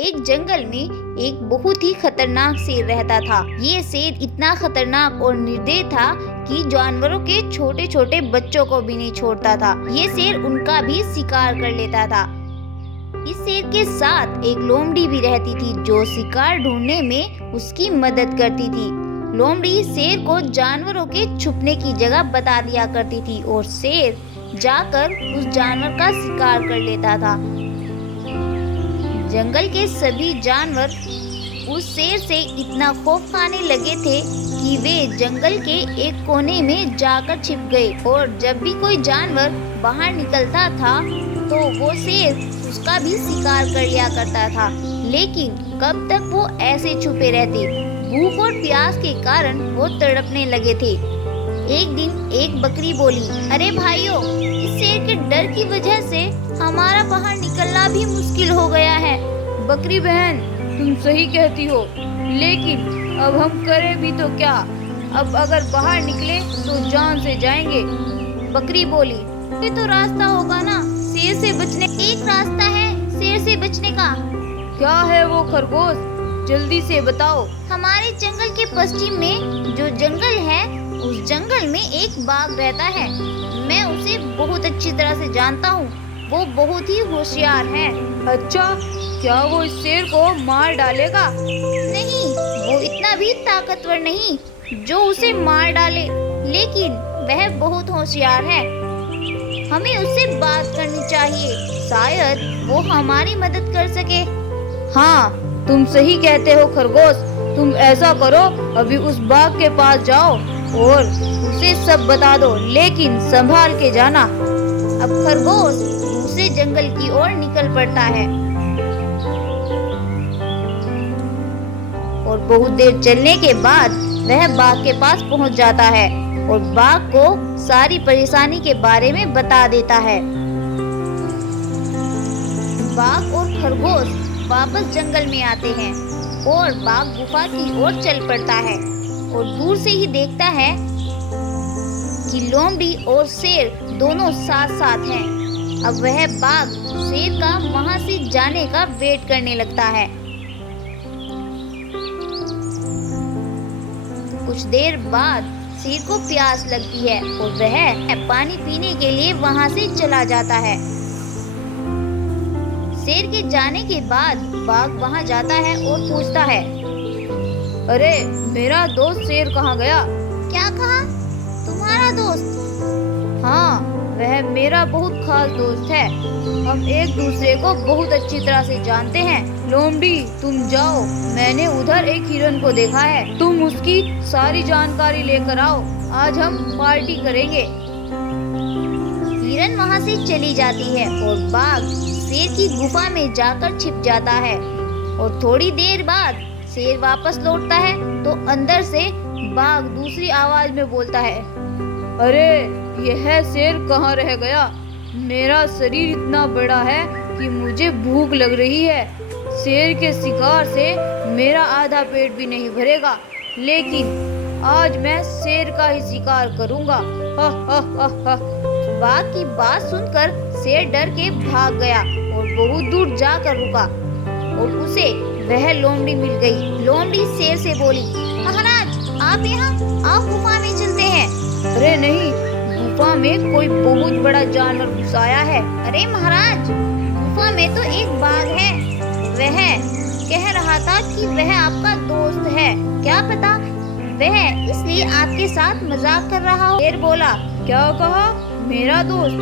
एक जंगल में एक बहुत ही खतरनाक शेर रहता था। ये शेर इतना खतरनाक और निर्दयी था कि जानवरों के छोटे छोटे बच्चों को भी नहीं छोड़ता था। ये शेर उनका भी शिकार कर लेता था। इस शेर के साथ एक लोमड़ी भी रहती थी जो शिकार ढूंढने में उसकी मदद करती थी। लोमड़ी शेर को जानवरों के छुपने की जगह बता दिया करती थी और शेर जाकर उस जानवर का शिकार कर लेता था। जंगल के सभी जानवर उस शेर से इतना खौफ खाने लगे थे कि वे जंगल के एक कोने में जाकर छिप गए और जब भी कोई जानवर बाहर निकलता था तो वो शेर उसका भी शिकार कर लिया करता था। लेकिन कब तक वो ऐसे छुपे रहते? भूख और प्यास के कारण वो तड़पने लगे थे। एक दिन एक बकरी बोली, अरे भाइयों, इस शेर के डर की वजह से हमारा बाहर निकलना भी मुश्किल हो गया है। बकरी बहन, तुम सही कहती हो, लेकिन अब हम करें भी तो क्या? अब अगर बाहर निकले तो जान से जाएंगे। बकरी बोली, ये तो रास्ता होगा ना शेर से बचने। एक रास्ता है शेर से बचने का। क्या है वो खरगोश? जल्दी से बताओ। हमारे जंगल के पश्चिम में जो जंगल है उस जंगल में एक बाघ रहता है। मैं उसे बहुत अच्छी तरह से जानता हूँ। वो बहुत ही होशियार है। अच्छा, क्या वो इस शेर को मार डालेगा? नहीं, वो इतना भी ताकतवर नहीं जो उसे मार डाले, लेकिन वह बहुत होशियार है। हमें उससे बात करनी चाहिए, शायद वो हमारी मदद कर सके। हाँ, तुम सही कहते हो खरगोश। तुम ऐसा करो, अभी उस बाघ के पास जाओ और उसे सब बता दो, लेकिन संभाल के जाना। अब खरगोश दूसरे जंगल की ओर निकल पड़ता है और बहुत देर चलने के बाद वह बाघ के पास पहुंच जाता है और बाघ को सारी परेशानी के बारे में बता देता है। बाघ और खरगोश वापस जंगल में आते हैं और बाघ गुफा की ओर चल पड़ता है और दूर से ही देखता है कि लोमड़ी और शेर दोनों साथ साथ हैं। अब वह बाघ शेर का वहां से जाने का वेट करने लगता है। कुछ देर बाद शेर को प्यास लगती है और वह पानी पीने के लिए वहां से चला जाता है। शेर के जाने के बाद बाघ वहां जाता है और पूछता है, अरे मेरा दोस्त शेर कहाँ गया? क्या कहा? तुम्हारा दोस्त? हाँ, वह मेरा बहुत खास दोस्त है। हम एक दूसरे को बहुत अच्छी तरह से जानते हैं। लोमड़ी, तुम जाओ, मैंने उधर एक हिरन को देखा है। तुम उसकी सारी जानकारी लेकर आओ, आज हम पार्टी करेंगे। हिरन वहां से चली जाती है और बाघ शेर की गुफा में जाकर छिप जाता है और थोड़ी देर बाद शेर वापस लौटता है तो अंदर से बाघ दूसरी आवाज में बोलता है, अरे यह शेर कहाँ रह गया? मेरा शरीर इतना बड़ा है कि मुझे भूख लग रही है। शेर के शिकार से मेरा आधा पेट भी नहीं भरेगा, लेकिन आज मैं शेर का ही शिकार करूंगा। हा हा हा हा। बाघ की बात सुनकर शेर डर के भाग गया और बहुत दूर जाकर रुका और उसे वह लोमड़ी मिल गई। लोमड़ी शेर से बोली, महाराज, आप यहाँ आओ, गुफा में चलते हैं। अरे नहीं, गुफा में कोई बहुत बड़ा जानवर घुस आया है। अरे महाराज, गुफा में तो एक बाघ है। वह कह रहा था कि वह आपका दोस्त है। क्या पता वह इसलिए आपके साथ मजाक कर रहा हो। शेर बोला, क्या कहा? मेरा दोस्त?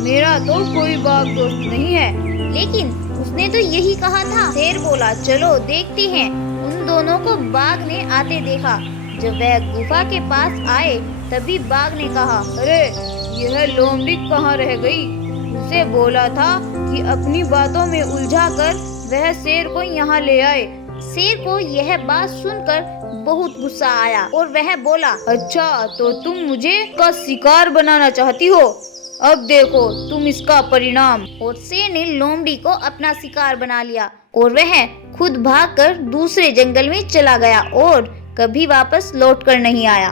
मेरा तो कोई बाघ दोस्त नहीं है। लेकिन उसने तो यही कहा था। शेर बोला, चलो देखते हैं। उन दोनों को बाघ ने आते देखा। जब वह गुफा के पास आए तभी बाघ ने कहा, अरे यह लोमड़ी कहाँ रह गई? उसे बोला था कि अपनी बातों में उलझाकर वह शेर को यहाँ ले आए। शेर को यह बात सुनकर बहुत गुस्सा आया और वह बोला, अच्छा, तो तुम मुझे का शिकार बनाना चाहती हो? अब देखो तुम इसका परिणाम। और शेर ने लोमड़ी को अपना शिकार बना लिया और वह खुद भागकर दूसरे जंगल में चला गया और कभी वापस लौट कर नहीं आया।